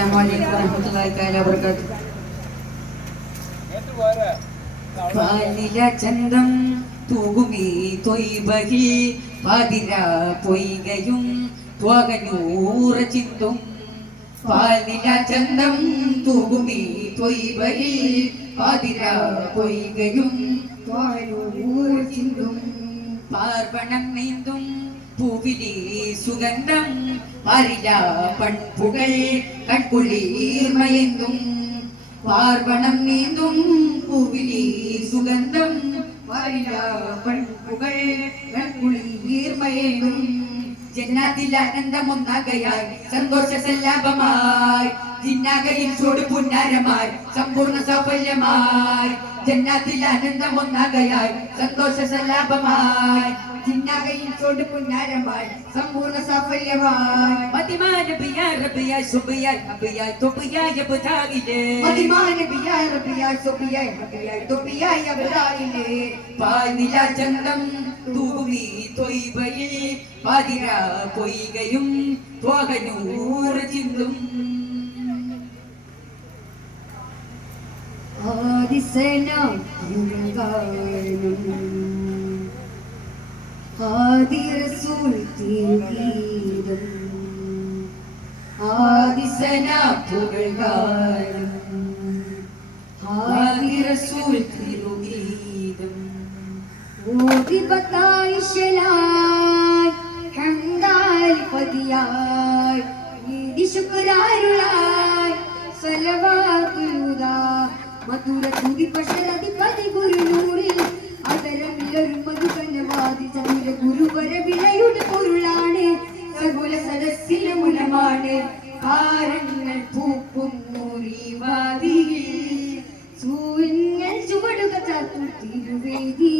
അസ്സലാമു അലൈക്കും വറഹ്മത്തുള്ളാഹി തആല വബറകാതുഹു പാലില ചന്തം തൂകുമീ തൊയ്ബകി പാതിര പൊയ്കയും ത്വകനൂറ ചിന്തും. പാലില ചന്തം തൂകുമീ തൊയ്ബകി പാതിര പൊയ്കയും ത്വകനൂറ ചിന്തും. പാർവണം നീന്തും പൂവിലി സുഗന്ധം പാരില പൺപുകൾ കൺകുളിർമയെന്തും പാർവണം നീന്തും പൂവിലി സുഗന്ധം. പാരില പൺപുകൾ കൺകുളിർമയെന്തും ജന്നാത്തിൽ ആനന്ദമൊന്നാകയായി സന്തോഷ സല്ലാപമായി. ജിന്നാകയിൽ ചൂട് പുന്നാരമായി സമ്പൂർണ സൗഫല്യമായി. ജന്നാത്തിൽ ആനന്ദമൊന്നാകയായി സന്തോഷ ചോട് പുന്നാരമായി സമ്പൂർണ സാഫല്യമായി. മതിമാന ബിയാ റബിയാ സുബിയാ അബിയാ തുബിയാ യബ്തായിലേ മതിമാന ബിയാ റബിയാ സുബിയാ അബിയാ തുബിയാ യബ്തായിലേ പാനില ചന്തം തൂകുമീ തൊയ്ബയിൽ പാതിര പൊയ്കയും ത്വകനൂറ് ചിന്തും. ആദിസനം ആദി റസൂൽ തിരുഗീതം ആദിസന പുകഴ്കാരം ആദി റസൂൽ തിരുഗീതം ഓതിപത്തായിശലായി ഹംദാൽ പതിയായി ഈദി ശുക്രാരുളായി സലവാത്തുലുദാ മധുര തുതി മുലമാണ് കാരങ്ങൾ പൂക്കും നൂറിവാദിയിൽ സൂര്യങ്ങൾ ചുവടുക ചാത്തു തിരുവേദി.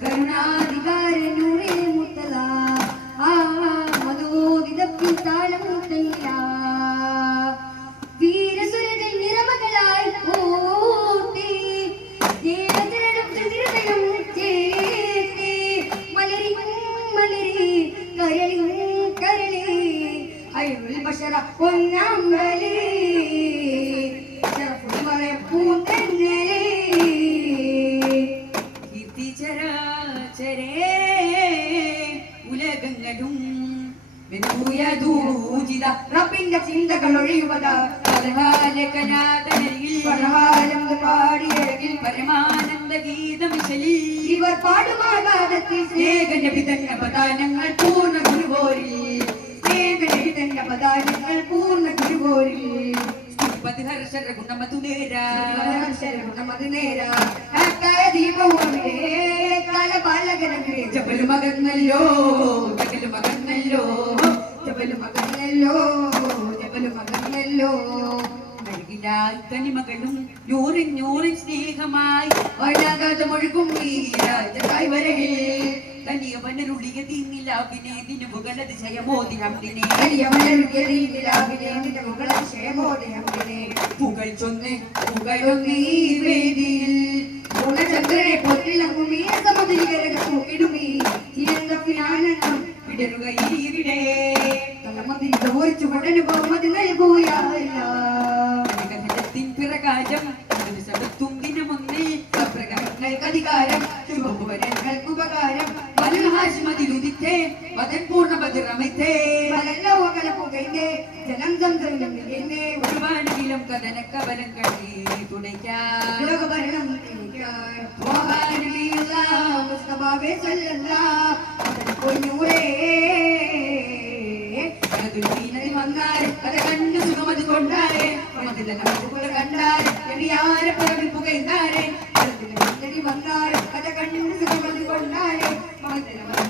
കരുണാധികാരനൂറേ പൊന്നാമ്പലി കീർത്തിചരാചരേ ഉലകങ്ങളും റബ്ബിന്റെ ചിന്തകൾ ഒഴിയുവത. പരഹാലകനാഥനരികിൽ പരഹാരം പാടിയഴകിൽ പരമാനന്ദ ഗീതമിശലി ഇവർ പാടുമാകാതത്തിൽ സ്നേഹനബിതന്ന പദാനങ്ങൾ പൂർണ ഗുരുവോരിൽ. സ്നേഹന്റെ പദാനങ്ങൾ പൂർണ ഗുരുവോരിൽ പത് ഹർഷര ഗുണമതുനേരാ മത് നേര ഹക്കായ ദീപവും കാലപാലകനേ ജബലു മകന്നല്ലോ ജബലു മകന്നല്ലോ ജബലു മകന്നല്ലോ ജബലു മകന്നല്ലോ അഴകിലാൽ തനിമകളും നൂറിൻ നൂറിൻ സ്നേഹമായി പിറകാശം തുങ്കിനമൊന്നിൽ സപ്രകങ്ങൾക്ക് അധികാരം ശുഭപുരങ്ങൾക്ക് ഉപകാരം ಮಹಾಶ್ಮದಿ ನುದಿತೆ ಮದನ್ಪೂರ್ಣ ಬದು ರಮಿತೆ ಮನೆಲ್ಲ ಹೋಗಲ புகைந்தே ஜனந்தந்திரம் நம்பிக்கைந்தே உருவானிலம் கதன கவலங்களை துணைக்கார் உலக மரணம் நினைக்கார் போகாரணி எல்லாம் முஸ்தபாவே சொல்லலாம் அதன் பொய்யூரே வந்தார் அதை கண்டு சுகமது கொண்டாரே நமது கண்டார் யார பரவி புகைந்தாரே வந்தார் அதை கண்டு Vai, vai, vai.